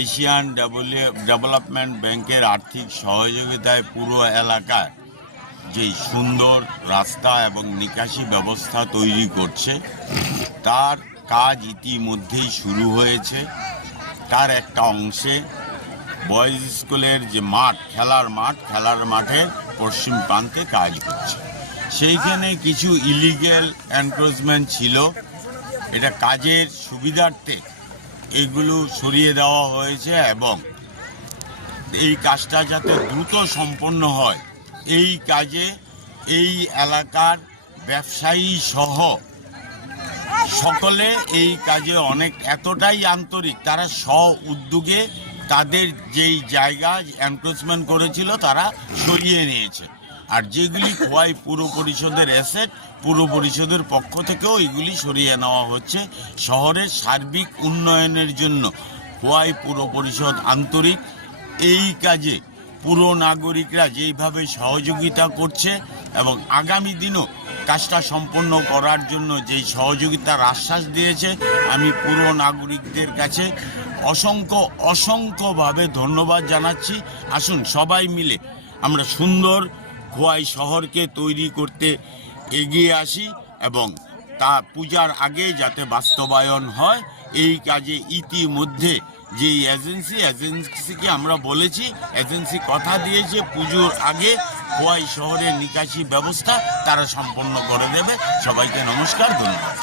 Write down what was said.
Asian development ব্যাংকের আর্থিক সহযোগিতায় পুরো এলাকায় যে সুন্দর রাস্তা এবং নিকাশি ব্যবস্থা তৈরি করছে তার কাজ ইতিমধ্যেই শুরু হয়েছে। তার একটা অংশে বয়েজ স্কুলের যে খেলার মাঠের পশ্চিম প্রান্তে কাজ হচ্ছে। সেইখানে কিছু ইলিগ্যাল এনক্রোচমেন্ট ছিল, এটা কাজের সুবিধার্থে এগুলো সরিয়ে দেওয়া হয়েছে এবং এই কাজটা যাতে দ্রুত সম্পন্ন হয় এই কাজে এই এলাকার ব্যবসায়ী সহ সকলে এই কাজে এতটাই আন্তরিক, তারা উদ্যোগে তাদের যেই জায়গা এনক্রোচমেন্ট করেছিল তারা সরিয়ে নিয়েছে। আর যেগুলি খোয়াই পুর পরিষদের অ্যাসেট, পুর পরিষদের পক্ষ থেকেও এগুলি সরিয়ে নেওয়া হচ্ছে। শহরের সার্বিক উন্নয়নের জন্য খোয়াই পুর পরিষদ আন্তরিক। এই কাজে পুর নাগরিকরা যেইভাবে সহযোগিতা করছে এবং আগামী দিনও কাজটা সম্পন্ন করার জন্য যেই সহযোগিতার আশ্বাস দিয়েছে, আমি পুর নাগরিকদের কাছে অসংখ্যভাবে ধন্যবাদ জানাচ্ছি। আসুন সবাই মিলে আমরা সুন্দর খোয়াই শহরকে তৈরি করতে এগিয়ে আসি এবং তা পূজার আগে যাতে বাস্তবায়ন হয়। এই কাজে ইতিমধ্যে যে এজেন্সিকে আমরা বলেছি, এজেন্সি কথা দিয়েছে পুজোর আগে খোয়াই শহরের নিকাশি ব্যবস্থা তারা সম্পন্ন করে দেবে। সবাইকে নমস্কার, ধন্যবাদ।